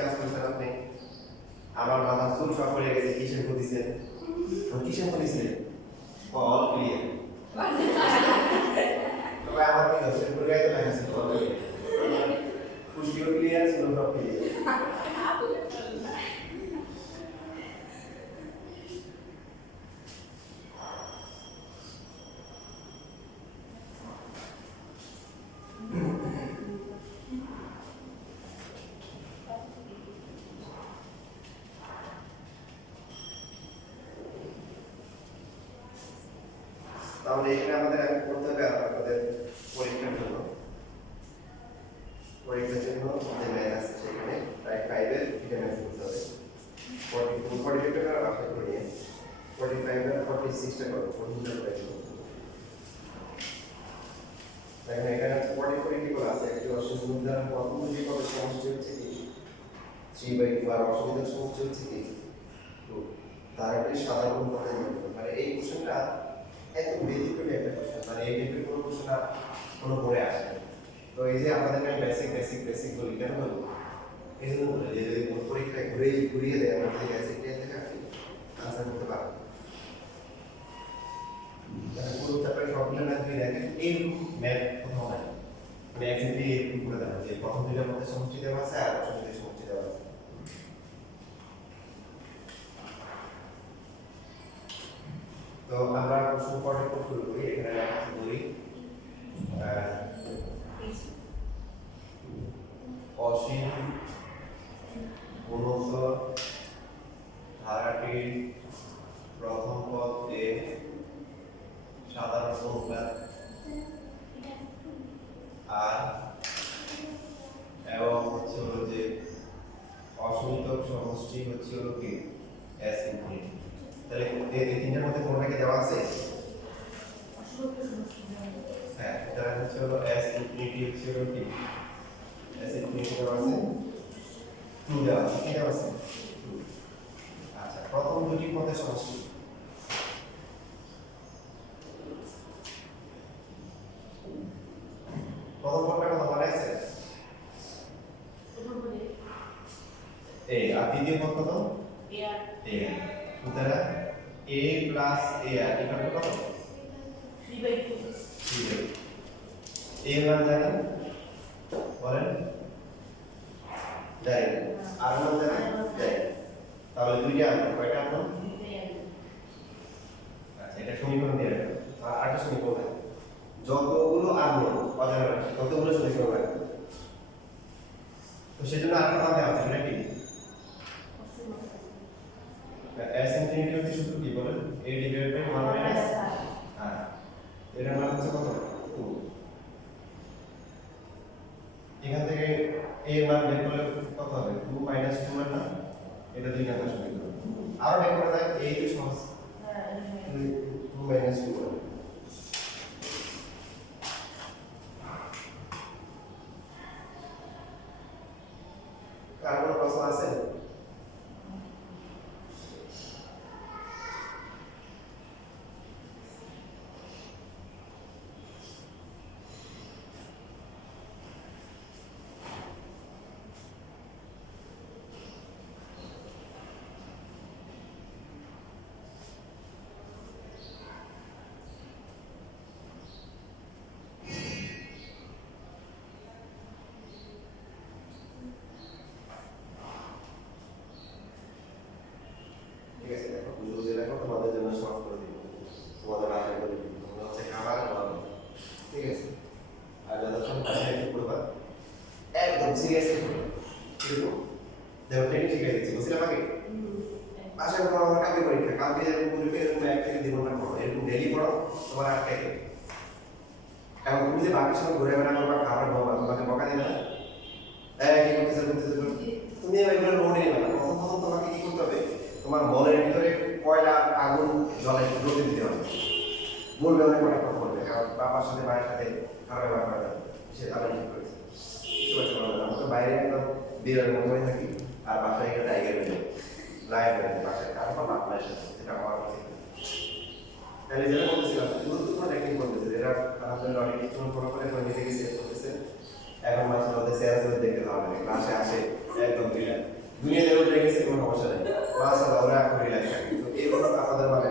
কাজ করছেন আপনি? আমার মাথা চুল সব পড়ে গেছে, কিসের বুঝিছেন? কিসের বুঝিছেন? All clear. তবে আমার কি হচ্ছে? পুরো গায়ে লাগছে অল ক্লিয়ার। খুশিও ক্লিয়ার, চুলও ক্লিয়ার। তাহলে এখানে আমাদের এখন করতে হবে আপনাদের পরীক্ষার জন্য যে ম্যাথ আছে সেখানে টাইপ 5 এর এটা ম্যাথ করতে হবে 42 42 টাকা আশা করি 45 এর 46 টাকা 42 টাকা দেখেন এখানে 44 কি বলা আছে একটি অসীম দ্বারা প্রথম দুটি পদের সমষ্টি হচ্ছে কি 3/2 আর অসীমের সমষ্টি হচ্ছে কি 2 তার একটি সাধারণ পদের মানে এই কোশ্চেনটা এত বেসিক্যালি একটা কোশ্চেন মানে এই টাইপের কোনো কোশ্চেন আর কোনো পড়ে আসে না তো এই যে আমাদের আমি বেসিক বলি কেন বলবো এই জন্য বলি যে যদি কোনো পরীক্ষায় ঘুরিয়ে দেয় আমরা যদি বেসিক নিয়ে থেকে আসি আনসার করতে পারবো তাহলে পুরো চ্যাপ্টার সবগুলো না যদি দেখেন এই ম্যাথ কোথাও নাই মানে এক্স্যাক্টলি এরকম করে দেওয়া যে প্রথম দুইটার মধ্যে সমষ্টি দেওয়া আছে আর অসীম দুইটার সমষ্টি দেওয়া আছে তো আমরা প্রশ্ন পড়ে শুরু করি এখানে লেখা আছে বলি অসীম গুণোত্তর ধারাটির প্রথম পদ এ সাধারণ অনুপাত আর এবং হচ্ছে হলো যে অসীমিতক সমষ্টি হচ্ছে হলো কি s ইনফিনিটি তাহলে এই তিনটার মধ্যে কোনটাকে দেওয়া আছে হ্যাঁ এটা হচ্ছে হলো s ইনফিনিটি হচ্ছে হলো কি s ইনফিনিটি দেওয়া আছে 2 দেওয়া আছে কি দেওয়া আছে 2 আচ্ছা প্রথম দুটি পদের সমষ্টি প্রথম পদটা কত বানাইছে a আর দ্বিতীয় পদ কত a সুতরাং a প্লাস a আর এটা কত 3/2 a মান জানেন বলেন জানেন আর মান জানেন জানেন তাহলে দুইটা আনবো কয়টা আনবো আচ্ছা এটা সমীকরণ দিয়ে রাখো আর আরেকটা সমীকরণ যতগুলো আনবো অজানা রাখি ততগুলো সমীকরণ রাখবো তো সেজন্য আরেকটা মান দেওয়া আছে এটা কি s ইনফিনিটি হচ্ছে সূত্র কি বলেন a ডিভাইডেড বাই 1 মাইনাস আর এর মান হচ্ছে কত 2 এখান থেকে a এর মান বের করলে কত হবে 2 মাইনাস 2 মান না এটা দুই নাম্বার সমীকরণ আর বের করা যায় a এর সহজ 2 মাইনাস 2 হবে কার কোনো প্রশ্ন আছে ঠিক আছে দেখো বুঝে দেখো তোমাদের জন্য সহজ করে দিব তোমাদের আশা করে দিব তোমরা হচ্ছে খাবার খাওয়াবে ঠিক আছে আর যতক্ষণ বাসায় একটু করবা একদম সিরিয়াসলি করবা কিন্তু দেখো ট্রেনিং শিখিয়ে দিচ্ছি বুঝছিলাম আগে বাসায় করবো আমার কালকে পরীক্ষা কালকে যেরকম পরীক্ষা এরকম এক থেকে 2 ঘন্টা পড়ো এরকম ডেলি পড়ো তোমার আটকে এখন তুমি যে বাকি সময় ঘুরে বেড়া করবা খাবার খাওয়া তোমাকে বকা দেবে না কি করতেছে তুমি এগুলো নোট নিয়ে নেবে প্রথম তোমাকে কি করতে হবে তোমার মনের ভিতরে কয়লা আগুন জ্বলে ঢুকে দিতে হবে বলবে অনেক কথা বলবে কারণ বাবার সাথে মায়ের সাথে খারাপ ব্যবহার করা যাবে সে তাহলে ঠিক করেছে আমরা তো বাইরে একদম বিড়ালের মতো হয়ে থাকি আর বাসায় একটা টাইগার বেরো লাইন বেরোতে বাসায় কারণ বা আপনার সাথে সেটা আমার কাছে তাহলে যেটা বলতেছিলাম গুরুত্বপূর্ণ টেকনিক বলতেছে যেটা আমাদের অনেক কিছু ফলো করে নিজেকে সেভ করতেছে এখন মাঝে মধ্যে স্যার দেখতে হবে ক্লাসে আসে একদম বিড়াল দুনিয়াতে উঠে গেছে কোনো সমস্যা নেই, মাশাআল্লাহ ওরা এখন রিল্যাক্স থাকে। তো এইগুলো আপনাদের মানে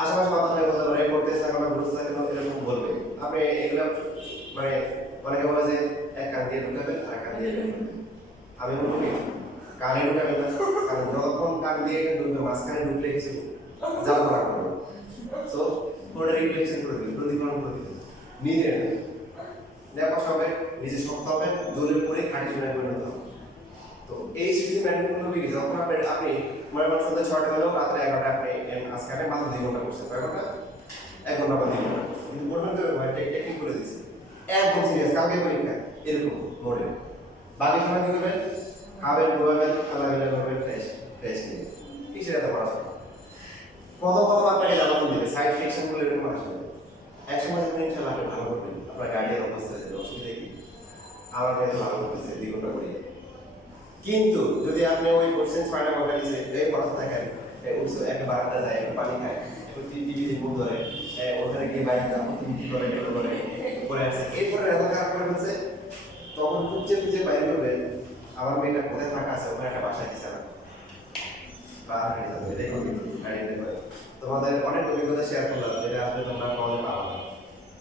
আশেপাশে কথা বলে বলতে পারে করতে থাকা বা ঘুরতে থাকা এরকম বলবে। আপনি এগুলো মানে অনেকে বলে যে এক কান দিয়ে ঢুকাবে আর এক কান দিয়ে ঢুকাবে। আমি বলবো কি কানে ঢুকাবে না, কারণ যখন কান দিয়ে ঢুকবে মাঝখানে ঢুকলে কিছু জাল করা করবে। সো পুরোটা রিফ্লেকশন করে দিবে, প্রতিফলন করে দিবে। নিজে দেখো সবে নিজে শক্ত হবে, জোরের পরে খাঁটি সোনায় পরিণত হবে। তো এই সিস্টেম মেনটেন করতে হবে কি যখন আপনি মনে করেন সন্ধ্যা 6টা হলেও রাত্রে 11টা আপনি আজকে আপনি মাত্র 2 ঘন্টা করছেন, কয় ঘন্টা? 1 ঘন্টা বা 2 ঘন্টা কিন্তু বলবেন তো টেকনিক করে দিচ্ছি একদম সিরিয়াস, কালকে পরীক্ষা এরকম মোড়ে বাকি সময় কি করবেন? খাবেন, ঘুমাবেন, খেলাধুলা করবেন, ফ্রেশ নিয়ে কিসের এত পড়াশোনা। প্রথম আপনাকে জানানো দিবে সাইড ফিকশন বলে এরকম আসবে। একসময় যখন ইনশাআল্লাহ আপনি ভালো করবেন, আপনার গার্ডিয়ান অবস্থা আছে, অসুবিধা কি? আমার কাছে ভালো করতেছে 2 ঘন্টা করে। কিন্তু যদি আপনি ওই কোশ্চেন 6টা কথা দিয়েছে এই পড়াতে থাকেন, উঠছে একটা বারান্দা যায়, একটু পানি খায়, একটু টিভি মুভ ধরে, ওখানে গিয়ে বাইরে কি করে এগুলো করে করে আসে, এরপরে এত খারাপ করে ফেলছে, তখন খুঁজে খুঁজে বাইরে করবে আমার মেয়েটা কোথায় ফাঁকা আছে, ওখানে একটা বাসায় দিচ্ছে না তোমাদের অনেক অভিজ্ঞতা শেয়ার করলাম, যেটা আসলে তোমরা কমে পাবো না।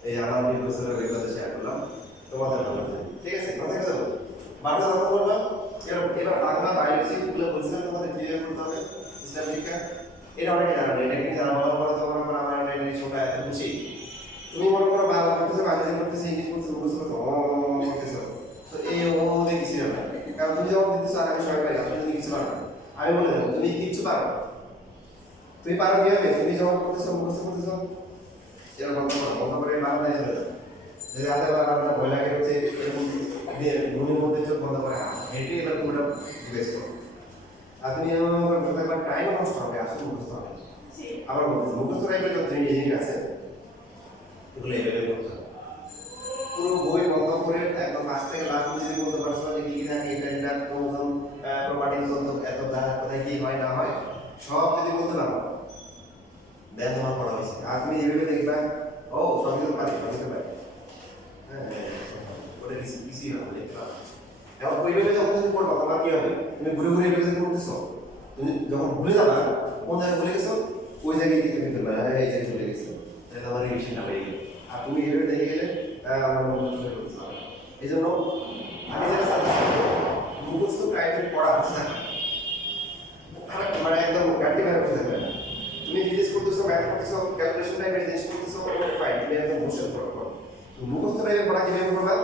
এই আমার 20 বছরের অভিজ্ঞতা শেয়ার করলাম তোমাদের জন্য, ঠিক আছে? কথা কথা বলো বাংলা কথা বললাম। এবার বাংলা বায়োলজি গুলো বলছিলাম তোমাদের ক্লিয়ার করতে হবে ইসলামিকা। এটা অনেকে জানা নেই, এটা কিন্তু জানা বলার পরে তো মনে করো আমার ইংলিশটা এত খুশি। তুমি মনে করো বাংলা করতেছো, বাংলাদেশি করতেছো, ইংলিশ করতেছো, বুঝতে পারছো করতেছো, তো এই ও কিছু না, কারণ তুমি যখন দিতেছো আর আমি সবাই পাই তুমি কিছু পারো না। আমি বলে দেবো তুমি কিচ্ছু পারো, তুমি পারো কি হবে? তুমি যখন করতেছো মুখস্থ করতেছো এরকম বন্ধ করে বাংলায় চলে যাবে। যদি আধা বাংলা ভয় লাগে হচ্ছে এরকম রুমের মধ্যে চোখ বন্ধ করে হেঁটে এবার তুমি ওটা জিজ্ঞেস করো। আর তুমি এরকম করতে একবার টাইম নষ্ট হবে, আসলে মুখস্থ হবে। আবার মুখস্থ টাইপের যত ইঞ্জিনিয়ারিং আছে এগুলো এভেলেবল করতে হবে। পুরো বই বন্ধ করে একদম লাস্ট থেকে লাস্ট যদি বলতে পারছো যে কি কি থাকে, এটা কোন প্রপার্টিজ এত দ্বারা কোথায় কি হয় না হয় সব যদি বলতে পারো দেন তোমার পড়া হয়েছে। আর তুমি এইভাবে দেখবা ও সবই তো পারি, সবই তো পারি, হ্যাঁ ওটা কিছুই হবে দেখতে পাবো। এখন ওইভাবে যখন তুমি পড়বা তোমার কি হবে? তুমি ঘুরে ঘুরে এভাবে পড়তেছো, তুমি যখন ভুলে যাবা কোন জায়গায় ভুলে গেছো ওই জায়গায় গিয়ে তুমি বলবা হ্যাঁ এই জায়গায় ভুলে গেছো, তাহলে তোমার রিভিশনটা হয়ে গেল। আর তুমি এইভাবে দেখে গেলে আমার মনে করতে হবে। এই জন্য আমি যেটা সাজেস্ট করবো মুখস্থ টাইপের পড়া হচ্ছে না, মানে একদম গাড়ি বের করতে হবে না। তুমি ফিজিক্স করতেছো, ম্যাথ করতেছো, ক্যালকুলেশন টাইপের জিনিস করতেছো, ওটা ফাইন, তুমি একদম বসে পড়ো। তো মুখস্থ টাইপের পড়া কিভাবে করবা?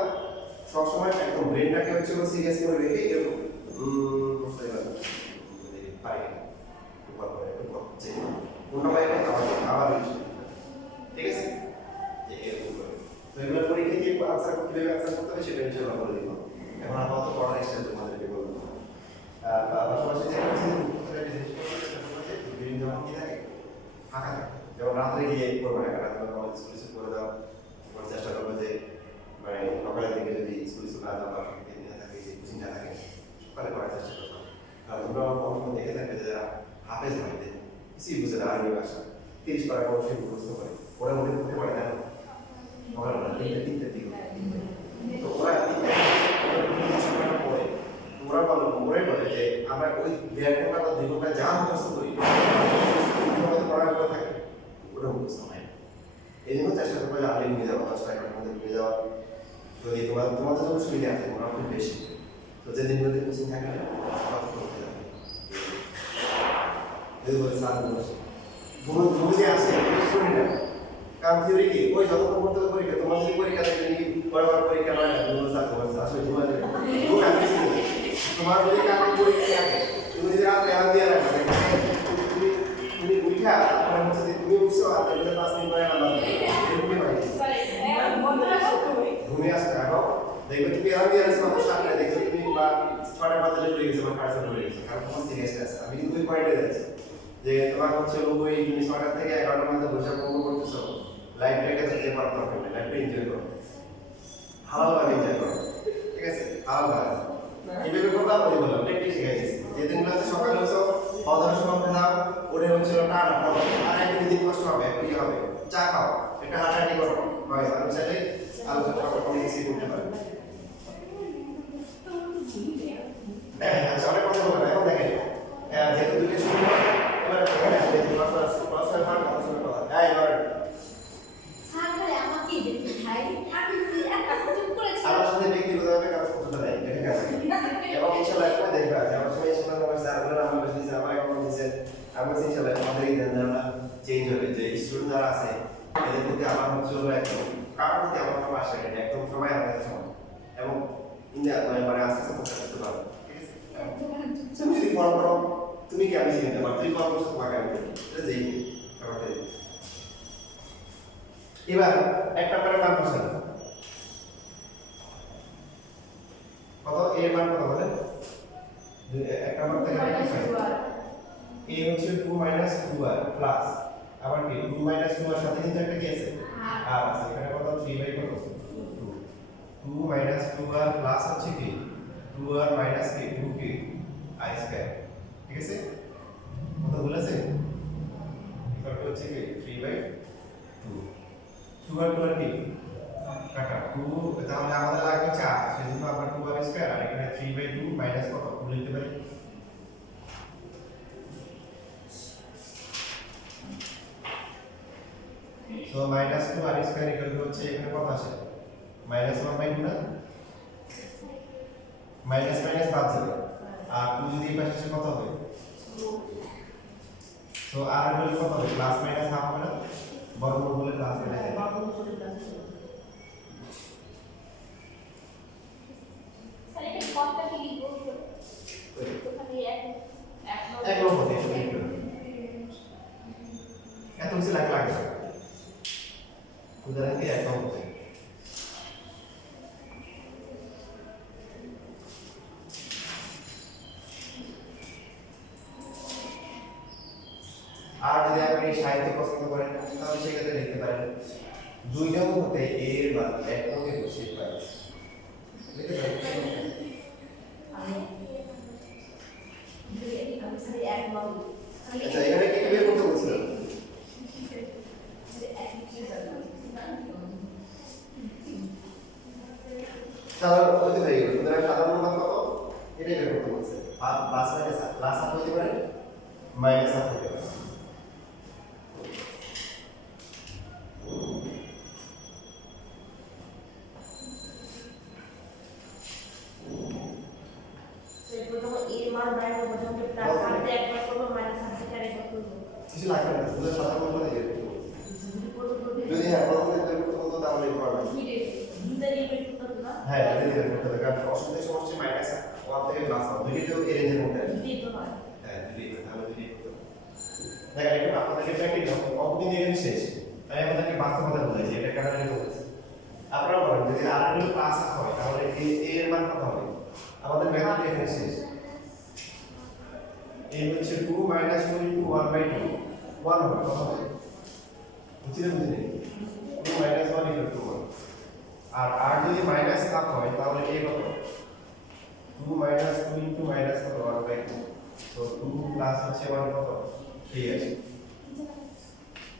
সবসময় একদম ব্রেনটাকে হচ্ছে সিরিয়াস করে রেখে এরকম বুঝতে পারবে পারি উপর করে উপর যে কোনটা পাই না আবার ঠিক আছে যে এরকম করে। তো এগুলো পরীক্ষা কি আনসার কিভাবে আনসার করতে হবে সেটা ইনশাআল্লাহ বলে দিব। এখন আপাতত পড়ার স্টাইল তোমাদেরকে বলবো। পাশাপাশি যে বিভিন্ন যখন কি থাকে ফাঁকা থাকে, যেমন রাত্রে গিয়ে করবো না, রাত্রে কলেজ স্কুল করে দাও, চেষ্টা করবো যে মানে সকালের দিকে যদি স্কুল না যাও বা থাকে যে কোচিংটা থাকে সকালে করার চেষ্টা করতাম। আর তোমরা কখনো দেখে থাকবে যে যারা হাফেজ ভাইতে কিছুই বুঝে না আরবি ভাষা 30 পারা অবশ্যই মুখস্থ করে, ওরা মনে করতে পারে না সকালবেলা তিনটে দিকে, তো ওরা পড়ে ওরা বলো ওরাই বলে যে আমরা ওই 1.5 ঘন্টা বা 2 ঘন্টা যা মুখস্থ করি পড়ার পরে থাকে ওটা মুখস্থ হয়। এই জন্য চেষ্টা করবো যে আগে নিয়ে যাওয়া 10 টাকার মধ্যে নিয়ে যাওয়া, যদি তোমাদের জন্য সুবিধা আছে ওরা খুব বেশি, তো যেদিনগুলোতে কোচিং থাকে না করতে যাবে যদি বলে স্যার ঘুমে যে আসে শুনি না, কারণ থিওরি কি ওই যতক্ষণ করতে হবে পরীক্ষা, তোমার যদি পরীক্ষা থাকে বড় বড় পরীক্ষা হয় না তুমি স্যার তোমার আসলে ঘুমাতে তোমার যদি কারণ পরীক্ষা থাকে তুমি যদি রাত রেহান দিয়ে রাখো তুমি উঠা মানে হচ্ছে যে তুমি উঠছো আর তাহলে 5 মিনিট পরে আলাদা ঘুমিয়ে আসতে রাখো, দেখবে তুমি রেহান দিয়ে রাখছো আমার সামনে দেখছো তুমি বা 6টা বাজে পড়ে গেছো বা 5টা পড়ে গেছো, কারণ তোমার সিরিয়াস আছে। আমি কিন্তু ওই পয়েন্টে যাচ্ছি যে তোমার হচ্ছে ওই তুমি 6টা থেকে 11টার মধ্যে বসে পড়া করতেছো, লাইফটাকে যেতে পারতো না, লাইফটা এনজয় করো, ভালোভাবে এনজয় করো, ঠিক আছে? ভালোভাবে এইভাবে করবা বলে বললাম প্র্যাকটিস শিখাই দিচ্ছি। যেদিনগুলোতে সকালে হচ্ছে খাওয়ার সময় দাও ওটা হচ্ছিল টানা খাও, আর একদিন দিন কষ্ট হবে কি হবে চা খাও, একটা হাঁটাহাঁটি করো, হয় আমি চাইলে আলোচনা অনেক কিছু করতে পারি। আমরা ইনশাআল্লাহ আমাদের এই ধারণা চেঞ্জ হবে যে স্টুডেন্ট যারা আছে এদের প্রতি আমার হচ্ছে হলো একদম কারোর প্রতি আমার কোনো আশা নেই, একদম সবাই আমাদের সমান এবং মানে আস্তে আস্তে ফোকাস করতে পারবো। ঠিক আছে, তুমি যদি ফলো করো তুমি কি আমি চিনতে পারো, তুই ফলো করছো তোমাকে আমি দেখি, এটা যেই ব্যাপারটা। এবার এক নম্বরের মান বসান, কত এ এর মান কত বলেন? এক নম্বর থেকে a হচ্ছে 2 - 2r প্লাস আবার কি 2 - 2r সাথে কিন্তু একটা কি আছে আর আছে, এখানে কত 3 কত 2 2 - 2r প্লাস হচ্ছে কি 2r মাইনাস কি 2 কি i স্কয়ার। ঠিক আছে, কত বলেছে ইকুয়াল টু হচ্ছে কি 3/2 2r 2r কি কাটা 2, তাহলে আমাদের লাগবে 4, সেজন্য আমরা 2r স্কয়ার আর এখানে 3/2 মাইনাস কত লিখতে পারি। তো -2r স্কয়ার ইকুয়াল টু হচ্ছে এখানে কত আসে -1/2 না, মাইনাস মাইনাস বাদ যাবে আর 2 যদি এই পাশে আসে কত হবে, তো আর এর ভ্যালু কত হবে প্লাস মাইনাস হাফ হবে না, বর্গমূল বলে প্লাস মাইনাস স্যার এটা কতটা কি লিখবো তো খালি এক নম্বর এত কিছু লাগে না, উদাহরণ দিয়ে এক নম্বর আর যদি আপনি সাহিত্য পছন্দ করেন তাহলে সেক্ষেত্রে লিখতে পারেন 2 নং হতে a এর মান 1 নং এর বসিয়ে পাই, লিখতে পারেন। আচ্ছা এখানে কি বের করতে বলছিলাম, সাধারণ হতে পারে সুতরাং সাধারণ মান কত এটাই বের করতে বলছে, আর প্লাস মাইনাস প্লাস হাফ হতে পারে মাইনাস হাফ হতে পারে। কিছু লাগবে না, শুধু সাধারণ মান বের করতে বলছে। যদি হ্যাঁ প্রথমে বের করতে বলতো তাহলে পারবে, হ্যাঁ এটা বের করতে হবে, কারণ অসুবিধা সমস্যা মাইনাস 1 থেকে প্লাস 1 দুইটাও এই রেঞ্জের মধ্যে আছে। হ্যাঁ দুইটাই তাহলে দুইটাই করতে হবে। দেখেন একটু আপনাদেরকে প্র্যাকটিস অঙ্কটি দিয়ে কিন্তু শেষ, আমি আপনাদেরকে বাস্তবতা বোঝাইছি, এটা কেন বলছি। আপনারা বলেন যদি আর এর প্লাস হয় তাহলে a এর মান কত হবে, আমাদের ম্যাথ এখানে শেষ। a হচ্ছে 2 - 2 * 1/2 1 হবে কত হবে বুঝতে বুঝতে 2 - 1 = 1 আর r যদি মাইনাস হাফ হয় তাহলে a কত 2 - 2 * মাইনাস কত 1/2, তো 2 প্লাস হচ্ছে 1 কত 3 আছে।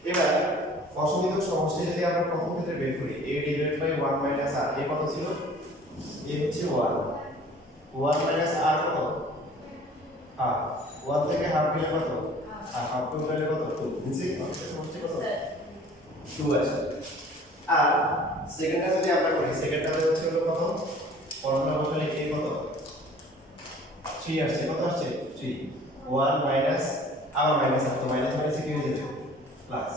এবার অসমিত সমষ্টি যদি আমরা প্রথম ক্ষেত্রে বের করি a / 1 - r, a কত ছিল a হচ্ছে 1 1 - r কত হাফ, 1 থেকে হাফ গেলে কত আর হাফ টু গেলে কত 2, নিচে সমষ্টি কত 2 আছে। আর সেকেন্ডটা যদি আমরা করি সেকেন্ডটা হচ্ছে হলো কত ফর্মুলা বসালে a কত 3 আসছে, কত আসছে 3 1 মাইনাস আবার মাইনাস আর তো মাইনাস মাইনাস কি হয়ে যাবে প্লাস,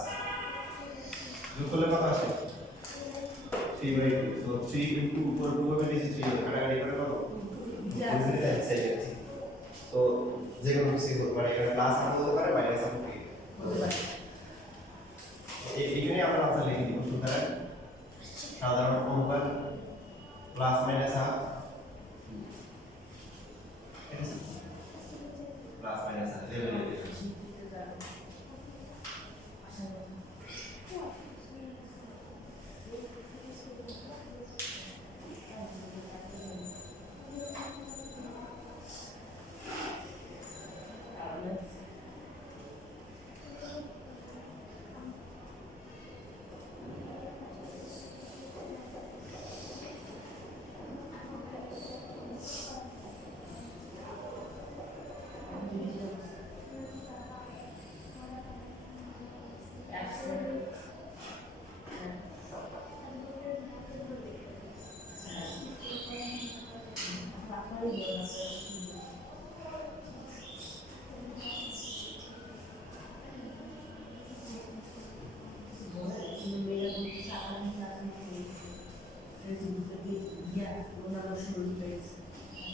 যোগ করলে কত আসে 3/2, তো 3 ইনটু উপর 2 হবে নিচে 3 হবে, কাটাকাটি করে কত বুঝতে যাচ্ছে। তো যে কোনো কিছু হতে পারে, এখানে প্লাস হতে পারে মাইনাস হতে পারে, এইখানে আমরা আনসার লিখে দিব। সুতরাং সাধারণ অনুপাত plus minus half plus minus half level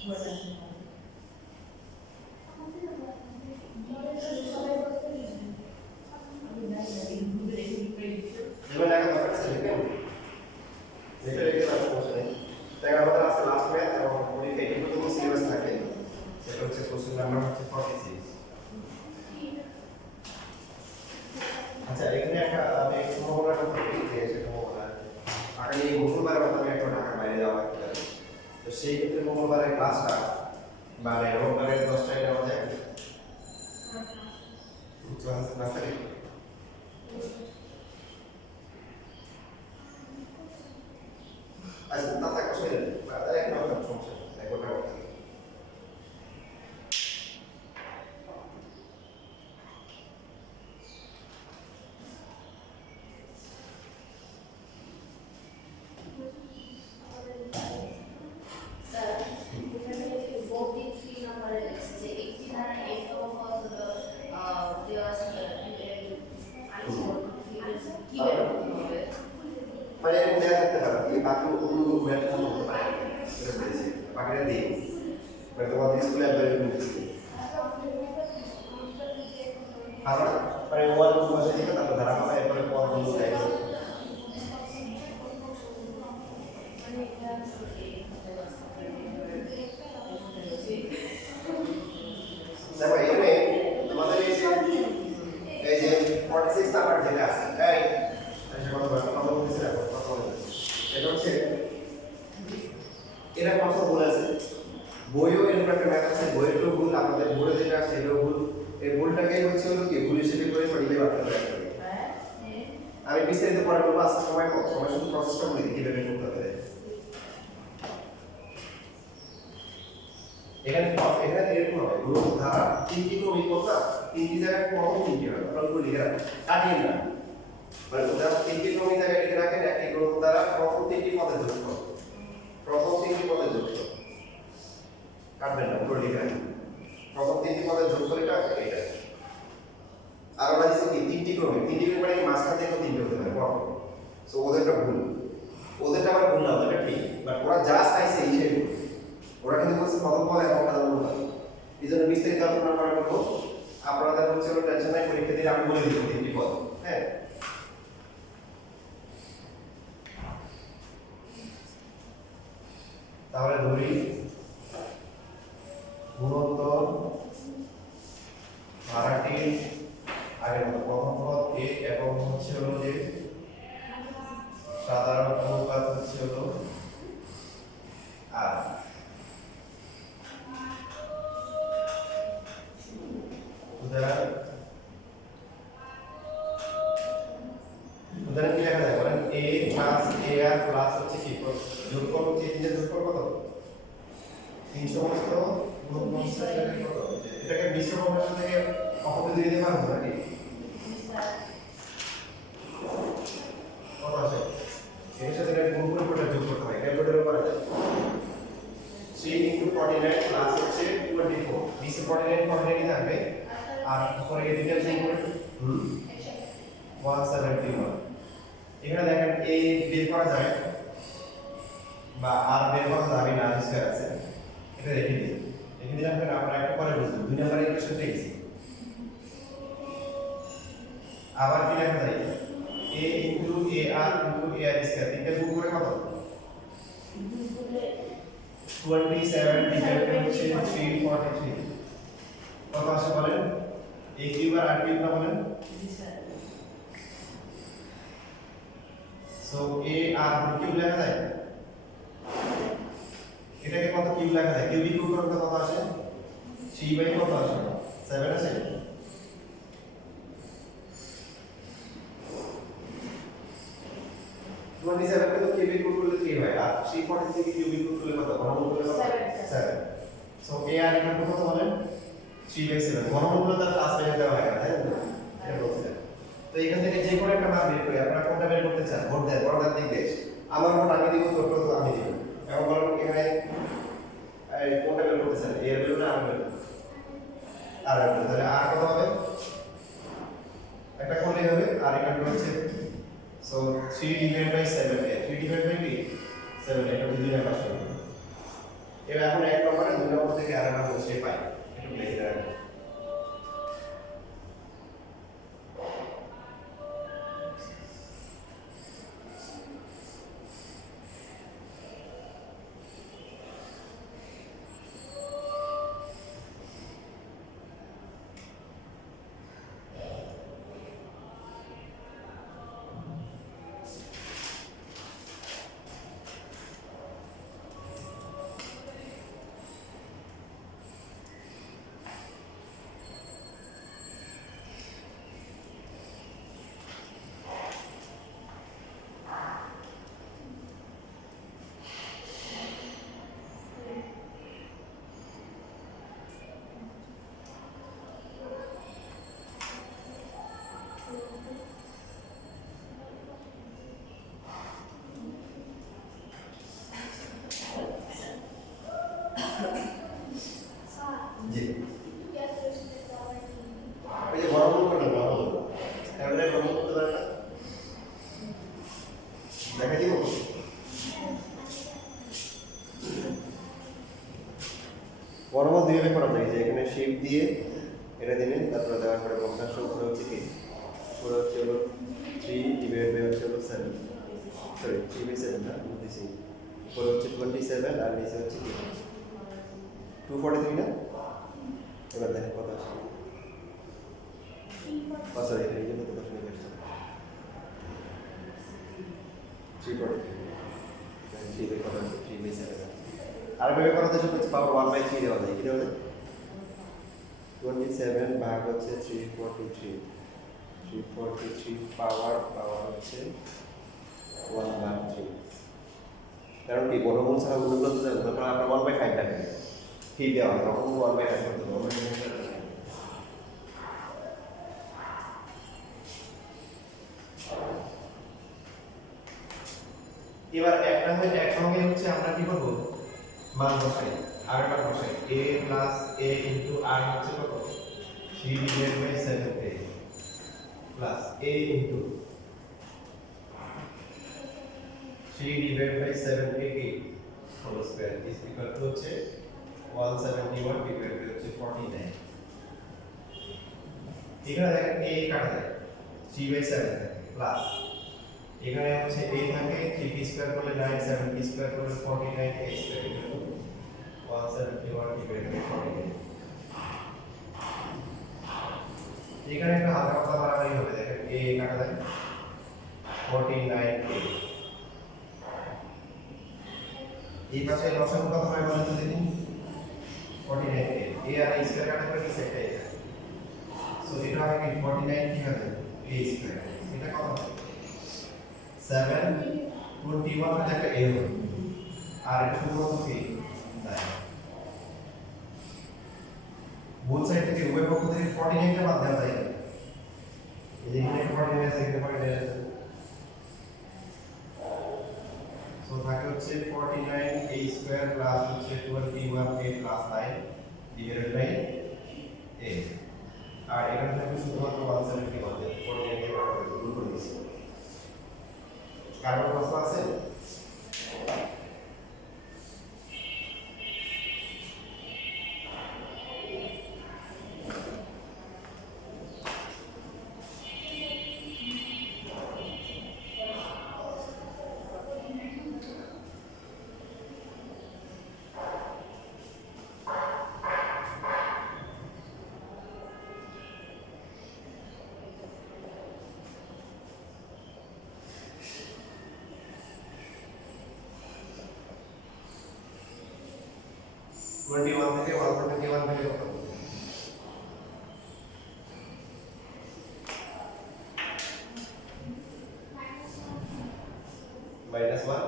এবার দেখা দরকার আছে লিখবেন এটা লিখে রাখতে বসে নেই তাই আমাদের আজকে লাস্ট ম্যাথ এবং পরীক্ষা এই দুটো সিলেবাস থাকে সেটা হচ্ছে কোশ্চেন নাম্বার হচ্ছে 46 আচ্ছা এখানে একটা আমি সম্ভাবনা করতে পারি যে সেটা সম্ভাবনা আগামী মঙ্গলবার আমি একটা ঢাকার বাইরে যাওয়া লাগতে পারে তো সেই ক্ষেত্রে মঙ্গলবারের ক্লাসটা মানে রোববারের 10টায় নেওয়া যায় ক্লাস না থাকে আচ্ছা তা থাকা সময় এক নম্বর সমস্যা এক ঘন্টা করতে মানে এরকম দেওয়া থাকতে পারে কি বাকি অন্য ম্যাথ করতে পারে এটা বলেছি বাকিটা দিই মানে তোমাদের স্কুলে অ্যাভেলেবল দিচ্ছি আমরা মানে ওয়ান টু মাসে দিকে তারপর ধারা পাবে এরপরে পর বন্ধু দেয় দেখো এখানে তোমাদের এই যে 46 নাম্বার যেটা আছে এই কথা বলতেছি না কথা বলতেছি এটা হচ্ছে এরা কথা বলে আছে বইও এরকম একটা ম্যাথ আছে বইয়েরও ভুল আপনাদের বোর্ডে যেটা আছে এটাও ভুল এই ভুলটাকে হচ্ছে হলো কি ভুল হিসেবে করে সরিয়ে বাদ করতে হবে আমি বিস্তারিত পরে বলবো আজকে সময় কম সময় শুধু প্রসেসটা বলে দিই কিভাবে করতে হবে এখানে এরকম হবে গ্রুপ ধারা তিনটি ক্রমিক কথা তিনটি জায়গায় প্রথম তিনটি হবে আপনারা পুরো লিখে রাখুন কাটিয়ে না মানে উদাহরণ তিনটি ক্রমিক জায়গায় লিখে রাখেন একটি গ্রুপ দ্বারা প্রথম তিনটি পদে যোগ করুন প্রথম তিনটি পদে যোগ করুন কাটবেন না পুরো লিখে রাখুন প্রথম তিনটি পদে যোগ করে এটা এটা আর আমরা দিচ্ছি কি তিনটি ক্রমিক মানে মাঝখান থেকে তিনটি হতে পারে প্রথম সো ওদেরটা ভুল ওদেরটা আবার ভুল না ওদেরটা ঠিক বাট ওরা যা চাইছে এই সেই ভুল ওরা কিন্তু বলছে প্রথম পদ এবং প্রথম পদ এই জন্য বিস্তারিত আলোচনা করা করবো আপনাদের হচ্ছে টেনশন নাই পরীক্ষা দিলে আমি বলে দিব তিনটি পদ হ্যাঁ তাহলে ধরি গুণোত্তর ধারাটি আগের মতো প্রথম পদ এ এবং হচ্ছে হলো যে সাধারণ অনুপাত হচ্ছে হলো আর উদাহরণ কি লেখা যায় বলেন a প্লাস ar প্লাস হচ্ছে কি যোগফল হচ্ছে তিনটা যোগফল কত 300 সমস্ত গুণ 50 এর কত এটাকে মিশ্র কম্বিনেশন থেকে অপরে দিয়ে দিতে পারবো নাকি কত আছে এর সাথে এটা গুণ করে কোটা যোগ করতে হয় ক্যালকুলেটরে করা যায় 3 * 49 প্লাস হচ্ছে 24 নিচে 49 49 থাকবে আর উপরে এই দুইটা যোগ করে 171 এখানে দেখেন a বের করা যায় বা আর বের করা যাবে না স্কয়ার আছে এটা রেখে দিই রেখে দিলে আমরা একটা পরে বুঝব দুই নম্বর ইকুয়েশন পেয়েছি আবার কি লেখা যায় a * ar * ar স্কয়ার তিনটা গুণ করে কত 27 ডিভাইডেড হচ্ছে 343 কত আসে বলেন a কিউব আর r কিউব না বলেন সো a r কিউব লেখা যায় এটাকে কত কিউব লেখা যায় কিউব কিউব করতে কত আসে 3 বাই কত আসে 7 আসে মানে 7 কে তো কিউব কিউব করলে 3 হয় আর 340 থেকে কিউব কিউব করলে কত বর্গমূল করলে কত 7 সো a r এখানে কত বলেন 3 বাই 7 বর্গমূল করলে তার ক্লাস বাইরে দেওয়া হয় না তাই না এটা বলছিলেন তো এখান থেকে যে কোনো একটা মান বের করে আপনারা কোনটা বের করতে চান ভোট দেন বড় দিক দেশ আমার ভোট আমি দিব তোর তো আমি দিব এখন বলুন এখানে এই কোনটা বের করতে চান এর বের না আর বের আর তাহলে আর কত হবে একটা করলে হবে আর এখানে হচ্ছে সো 3 / 7 3 / 7 এটা দুই না পাশে এবার এখন 1 নম্বরে 2 নম্বর থেকে আর আমরা বসে পাই একটু লিখে রাখবো জি ওই যে বড় বড় করে বড় বড় তাহলে বড় করতে পারে না দেখা দিব বড় বড় দিয়ে করা যায় যে এখানে শেপ দিয়ে এটা দিলেন তারপরে দেওয়ার পরে বক্সার সূত্র হচ্ছে কি পুরো হচ্ছে হলো 3 ডিভাইড বাই হচ্ছে হলো 7 সরি 3 বাই 7 না দিছি পুরো হচ্ছে 27 আর নিচে হচ্ছে কি 243 না এবার দেখেন কত আছে সরি এখানে যে কত দশমিক আছে 343 3 বাই কত আছে 3 বাই 7 আর ভাবে করাতে হচ্ছে পাওয়ার 1 বাই 3 দেওয়া যায় কি দেওয়া যায় 27 ভাগ হচ্ছে 343 343 পাওয়ার হচ্ছে 1 ভাগ 3 কারণ কি বর্গমূল ছাড়া গুণ করতে যাবে তখন আপনার 1 বাই 5 থাকে ঠিক দেওয়া হয় তখন 1 বাই 5 করতে হবে এবার এক সঙ্গে হচ্ছে আমরা কি করব মান বসাই আর মান বসাই a plus a into r হচ্ছে কত 3 divide by 7a plus a into 3 divide by 7a কি whole square is equal to হচ্ছে 171 ডিভাইড বাই হচ্ছে 49 এখানে দেখেন a কাটা যায় 3 বাই 7 থাকে প্লাস এখানে হচ্ছে a থাকে 3 p স্কয়ার করলে 9 7 p স্কয়ার করলে 49 a square equal to 171 divide by 49 এখানে একটা হালকা কথা বাড়ানোই হবে দেখেন a কাটা যায় 49 a এই পাশে লসাগু কত হয় বলেন তো দেখুন 49 a আর a স্কয়ার কাটা করে কি সেটা এটা সো এটা হবে কি 49 কি হবে a স্কয়ার এটা কত হবে 7 21 থেকে a হবে আর এটা শুধুমাত্র কি তাই বোথ সাইড থেকে উভয় পক্ষ থেকে 49 টা বাদ দেওয়া যায় এই যে এখানে 49 আছে এখানে 49 আছে সো থাকে হচ্ছে 49 a স্কয়ার প্লাস হচ্ছে 21 a plus 9 divided by a আর এখানে থাকে শুধুমাত্র 171 49 কে গুণ করে দিছি কারণ প্রশ্ন আছে থেকে 171 থেকে কত -1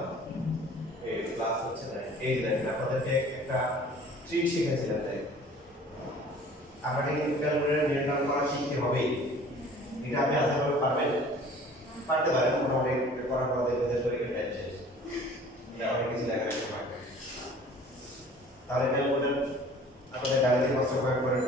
এই প্লাস হচ্ছে না এই দেখেন আপনাদেরকে একটা ট্রিক শিখেছিলাম তাই আপনাকে কিন্তু ক্যালকুলেটর নির্ণয় করা শিখতে হবে এটা আপনি আশা করি পারবেন পারতে পারেন মোটামুটি করার পর দেখবেন যে শরীরে টেনশন এটা অনেক কিছু লেখা আছে তাহলে ক্যালকুলেটর আপনাদের গাণিতিক অস্ত্র প্রয়োগ করেন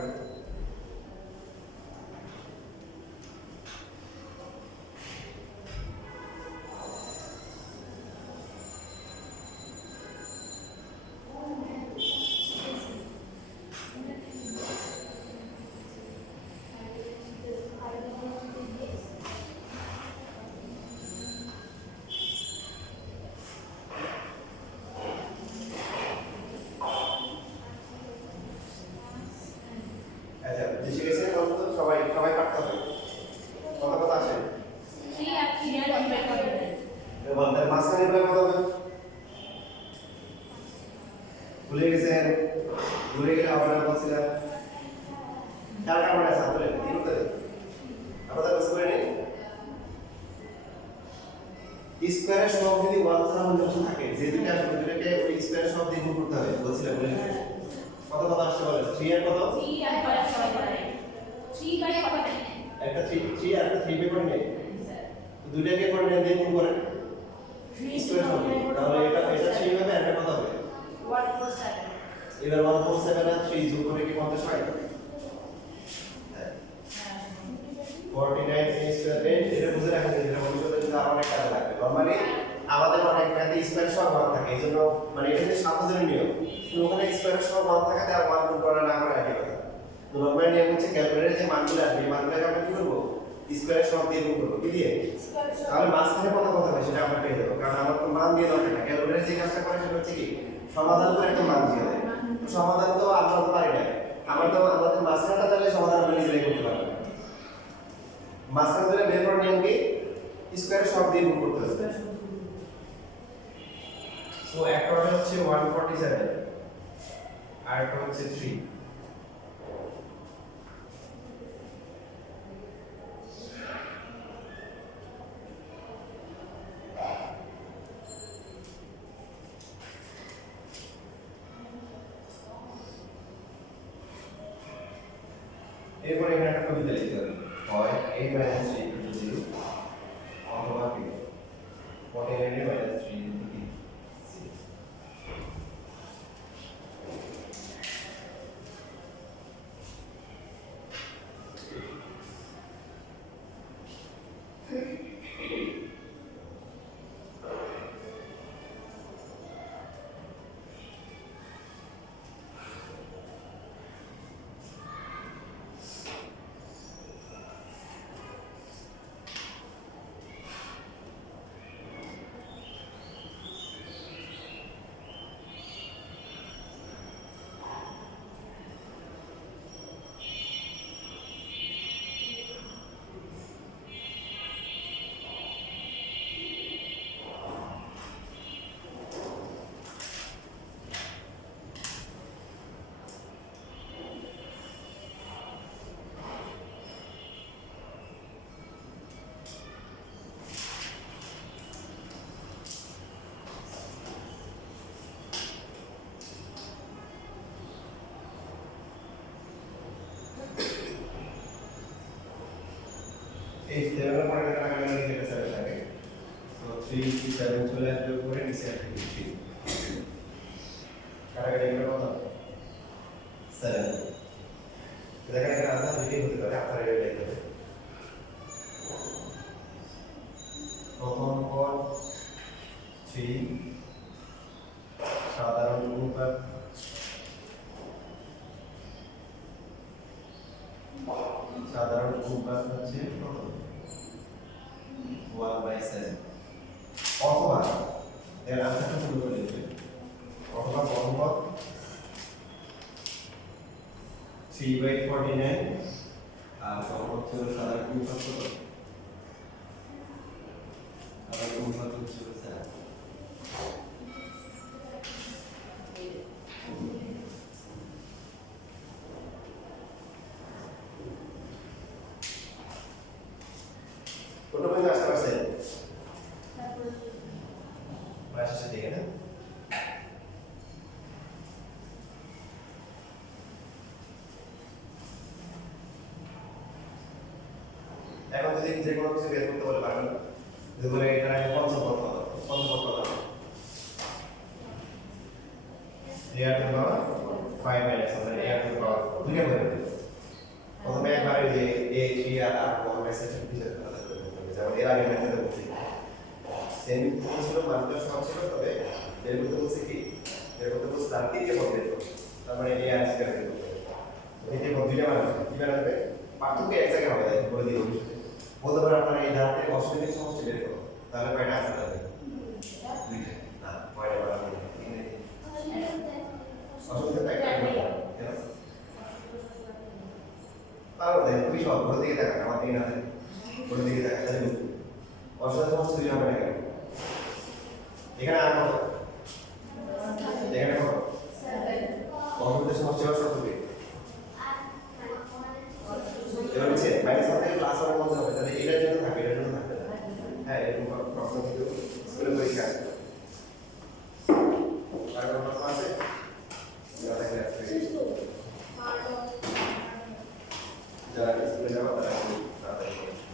ভুলে গেলে আবার না বলছিলাম চার কারণ আছে আপনি তিন উত্তরে আমাদের কাছে করে নেই স্কয়ারের সহগ যদি 1 ছাড়া অন্য কিছু থাকে যে দুটো আসবে দুটোকে ওই স্কয়ারের সহগ দিয়ে গুণ করতে হবে বলছিলাম বলে কত কত আসছে বলেন 3 এর কত 3 আর 5 করে 3 বাই কত একটা 3 আর একটা 3 পেপার নেই দুটোকে করে নিয়ে দিয়ে গুণ করেন 3 স্কয়ার হবে তাহলে এটা 3 হবে আর এটা কত হবে 147 এবার 147 আর 3 যোগ করে কি 50 হয় 49 স্কয়ার এটা বুঝে রাখেন যেটা ভবিষ্যতে যদি আরো অনেক কাজে লাগবে নরমালি আমাদের অনেক কাজে স্কয়ার সহ মান থাকে এইজন্য মানে এটা যে সাধারণ নিয়ম কিন্তু ওখানে স্কয়ার সহ মান থাকাতে আর মান গুণ করা না করে একই কথা তো নরমালি নিয়ম হচ্ছে ক্যালকুলেটরে যে মানগুলো আসবে এই মানগুলোকে আমরা কি করব স্কয়ার সহ দিয়ে গুণ করব কি দিয়ে তাহলে মাঝখানে কত কত হবে সেটা আমরা পেয়ে যাবো কারণ আমার তো মান দিয়ে দরকার না ক্যালকুলেটরে যে কাজটা করে সেটা হচ্ছে কি সমাধান করে একটা মান দিয়ে দেয় তো সমাধান তো আমরা তো পারি না আমাদের মাঝখানটা তাহলে সমাধান আমরা নিজেরাই করতে পারবো মাঝখান ধরে বের করার নিয়ম কি স্কয়ারের সব দিয়ে গুণ করতে হবে সো একটা হচ্ছে 147 আর একটা হচ্ছে 3 এরপর এখানে একটা কবিতা লিখতে হবে হয় a - 3 = 0 অথবা b 49 - 3 = 0 এই 7 পরে টাকা টাকা লিখে এটা 7 থাকে সো 3 কি 7 চলে আসবে উপরে নিচে আসবে 3 কাটাকাটি করে কত 7 দেখেন এখানে আনসার দুটোই হতে পারে আপনারা এটা লিখতে হবে প্রথম পদ 3 সাধারণ অনুপাত সাধারণ অনুপাত হচ্ছে কত 1/7 অথবা এর আনসারটা শুরু করে লিখবে অথবা প্রথম পদ 3/49 আর প্রথম পদ ছিল সাধারণ অনুপাত কত সাধারণ অনুপাত হচ্ছে 7 কোনটা পর্যন্ত আসতে পারছেন পাশে দিকে না এখন যদি যে কোনো কিছু বের করতে বলে পারবেন যদি বলে এটা আগে পঞ্চম পদ a to the power 5 minus আমরা a to the power দুইটা করে প্রথমে একবারে যে a 3 আর r কম মেসেজ দিতে কথা বলতে যেমন এর আগে মেথডে বলছি সেম ছিল মানটা সমান ছিল তবে বের করতে বলছি কি বের করতে বলছি তার তৃতীয় পদ বের করতে তার মানে a আর স্কয়ার বের করতে তৃতীয় পদ দুইটা মানে কি বানাবে পার্থক্য এক জায়গায় হবে তাই বলে দিই বলতে পারে আপনারা এই ধারণাটি অসুবিধার সমস্যা বের করো তাহলে কয়টা আসতে পারবে দুইটা না কয়টা বানাবে অসুবিধা একটা কেন তাহলে দেখো তুমি সব ঘর দিকে দেখা আমার দিকে না থাকে ঘর দিকে দেখা তাহলে বুঝবে অসুবিধা সমস্যা দুইটা হবে না কেন এখানে আর কত এখানে কত অসুবিধা সমস্যা হবে এবার হচ্ছে মাইনাস ওয়ান থেকে প্লাস ওয়ানের মধ্যে হবে তাহলে এটার জন্য থাকবে এটার জন্য থাকবে না। হ্যাঁ এরকম প্রশ্ন কিন্তু স্কুলে পরীক্ষা আসবে আর কোনো প্রশ্ন আছে যারা থাকলে আসবে যারা স্কুলে যাওয়া তারা তাড়াতাড়ি করবে